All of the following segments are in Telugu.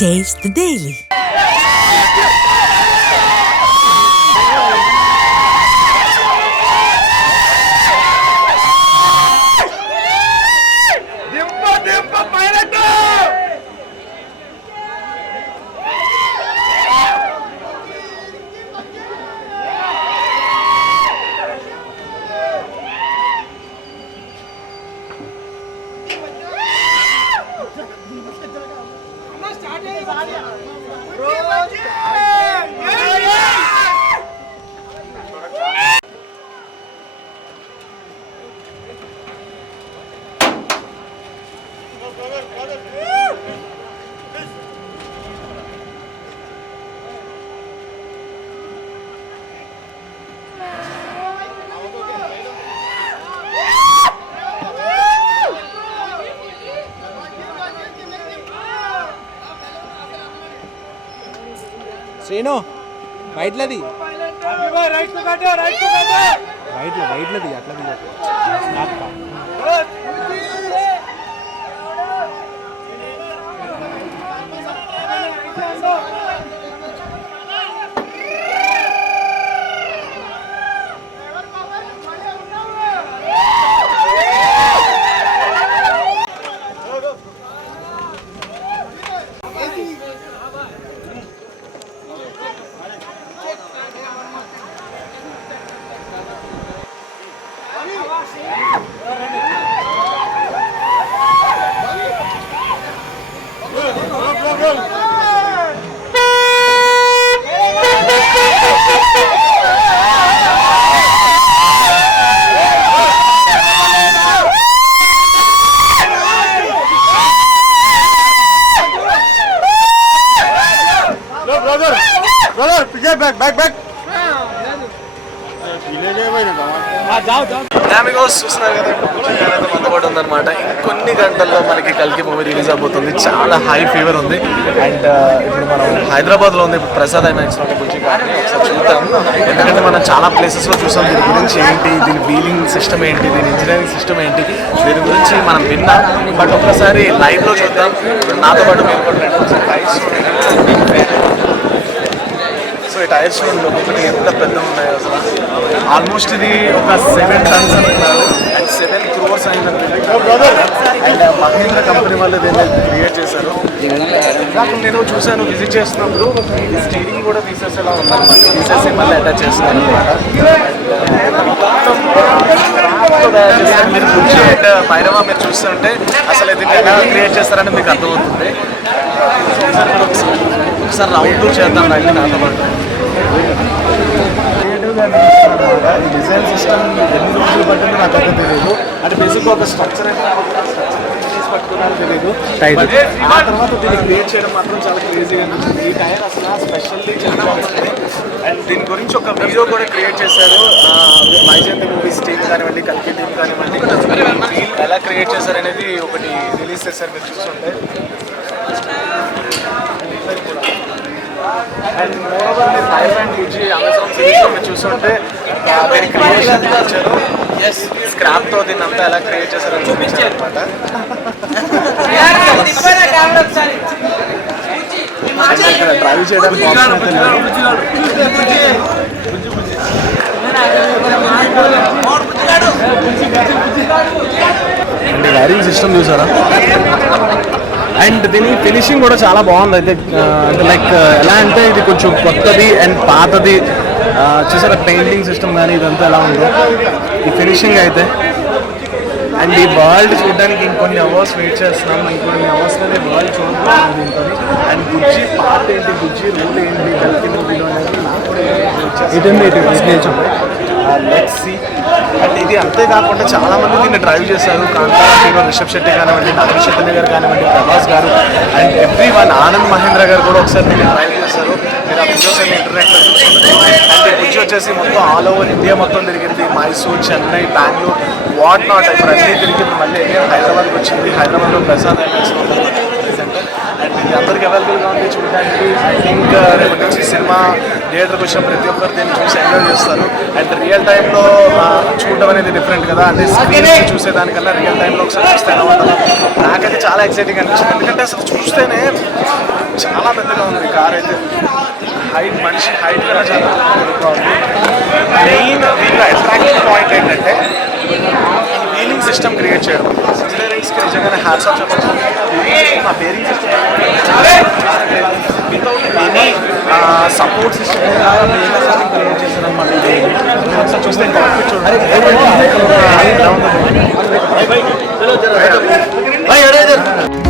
Taste the Daily. శ్రీను వైట్లది వైట్లది అట్లా డామిగోస్ చూస్తున్నారు కదా ఉంది అనమాట అయితే ఉందన్నమాట ఇంకొన్ని గంటల్లో మనకి కల్కి మూవీ రిలీజ్ అయిపోతుంది చాలా హై ఫీవర్ ఉంది. అండ్ ఇప్పుడు మనం హైదరాబాద్లో ఉంది. ఇప్పుడు ప్రసాద్ అయిన లో ఒకసారి చూద్దాం. ఎందుకంటే మనం చాలా ప్లేసెస్లో చూసాం. దీని గురించి ఏంటి? దీని వీలింగ్ సిస్టమ్ ఏంటి? దీని ఇంజనీరింగ్ సిస్టమ్ ఏంటి? దీని గురించి మనం విన్నాం. బట్ ఒక్కసారి లైవ్లో చూద్దాం. నాతో పాటు మీరు కూడా టైర్స్ చూడండి. ఒక్కొక్కటి ఎంత పెద్ద ఉన్నాయో అసలు. ఆల్మోస్ట్ ఇది ఒక సెవెన్ టన్స్ అంటున్నారు. అండ్ సెవెన్ క్రోర్స్ అయిందండి అండ్ మహేంద్ర కంపెనీ వాళ్ళు దీన్ని క్రియేట్ చేశారు. ఇందాక నేను చూశాను విజిట్ చేస్తున్నప్పుడు స్టీరింగ్ కూడా తీసేసేలా ఉందన్నమాట తీసేసి మళ్ళీ అటాచ్ చేస్తున్నారు. మీరు కుర్చీ అండ్ పైరవా మీరు చూస్తుంటే అసలు ఇది ఎలా క్రియేట్ చేస్తారని మీకు అర్థమవుతుంది. ఒకసారి రౌండ్ టూర్ చేద్దాం రండి నాతో పాటు. డిజైన్ సిస్టమ్ ఎన్ని రోజులు పట్టింది నాకు అంత తెలియదు అంటే బేసిక్ ఒక స్ట్రక్చర్ పట్టుకున్నారో తెలియదు ఆ తర్వాత దీన్ని క్రియేట్ చేయడం మాత్రం చాలా క్రేజీగా అనిపిస్తుంది ఈ టైర్ అసలు స్పెషల్లీ చాలా బాగుంటుంది అండ్ దీని గురించి ఒక వీడియో కూడా క్రియేట్ చేశారు వైజయంతి మూవీస్ టీమ్ కానివ్వండి కల్కి టీమ్ కానివ్వండి ఎలా క్రియేట్ చేశారనేది ఒకటి రిలీజ్ చేశారు మీరు చూస్తుంటే అండ్ మోరోవర్ మీరు లైఫ్ అండ్ గుజ్జి అమెజాన్ సిరీస్లో మీరు చూస్తుంటే దీని క్రియేషన్ వచ్చారు ఎస్ స్క్రాప్తో దీన్ని అంతా ఎలా క్రియేట్ చేశారని చూపించారు అనమాట డ్రైవ్ చేయడానికి వైరింగ్ సిస్టమ్ చూసారా? అండ్ దీని ఫినిషింగ్ కూడా చాలా బాగుంది. అయితే లైక్ ఎలా అంటే ఇది కొంచెం కొత్తది అండ్ పాతది. చూసారా పెయింటింగ్ సిస్టమ్ కానీ ఇదంతా ఎలా ఉందో? ఈ ఫినిషింగ్ అయితే. అండ్ ఈ వరల్డ్ చూడడానికి ఇంకొన్ని అవర్స్ వెయిట్ చేస్తున్నాం. ఇంకొన్ని అవర్స్లోనే వరల్డ్ చూడబోతున్నాం దీంతో అండ్ గుజ్జి పార్ట్ ఏంటి గుజ్జి రూల్ ఏంటి కల్కి మూవీలో అనేది నాకు కూడా ఇటుంది అండ్ ఇది అంతేకాకుండా చాలామంది దీన్ని డ్రైవ్ చేశారు. కాంతారావు రిషబ్ శెట్టి కానివ్వండి నాగర్ చైతన్య గారు కానివ్వండి ప్రభాస్ గారు and everyone Anand Mahindra గారు కూడా ఒకసారి దీన్ని డ్రైవ్ చేశారు. మీరు ఆ వీడియోస్ అన్ని ఇంటర్నెట్లో చూసుకుంటారు అండ్ ఈ వచ్చేసి మొత్తం ఆల్ ఓవర్ ఇండియా మొత్తం తిరిగింది. మైసూర్ చెన్నై బెంగళూరు వాట్ నాట్ ఇప్పుడు అన్నీ తిరిగి మళ్ళీ again హైదరాబాద్కి వచ్చింది. హైదరాబాద్లో ప్రసాద్ ఐమాక్స్లో సెంటర్ అండ్ అండ్ ఇది అందరికి అవైలబుల్గా ఉంది చూడడానికి. ఐ థింక్ uh, రేపటి నుంచి సినిమా థియేటర్కి వచ్చిన ప్రతి ఒక్కరు దీన్ని చూసి ఎంజాయ్ చేస్తారు. అండ్ రియల్ టైంలో చూడడం అనేది డిఫరెంట్ కదా. అంటే స్క్రీన్ చూసేదానికన్నా రియల్ టైంలో ఒకసారి చూస్తే ఎలా ఉంటుందో. నాకైతే చాలా ఎక్సైటింగ్ అనిపించింది ఎందుకంటే అసలు చూస్తేనే చాలా పెద్దగా ఉంది కార్ అయితే. హైట్ మనిషి హైట్ కన్నా చాలా ఉంది. మెయిన్ దీంట్లో అట్రాక్టివ్ పాయింట్ ఏంటంటే వీలింగ్ సిస్టమ్ క్రియేట్ చేయడం ఇంజనీరింగ్స్కి నిజంగానే హ్యాట్స్ ఆఫ్ చెప్పచ్చు ఆ bearing system without any support system create చేశారు అనమాట ఒకసారి చూస్తే కాక్పిట్ చూడండి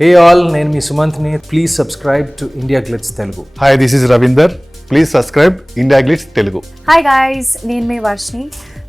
హే ఆల్ నేను మీ సుమంత్ని. Please subscribe to India Glitz Telugu hi this is Ravinder please subscribe India Glitz Telugu hi guys నేను మీ Varshini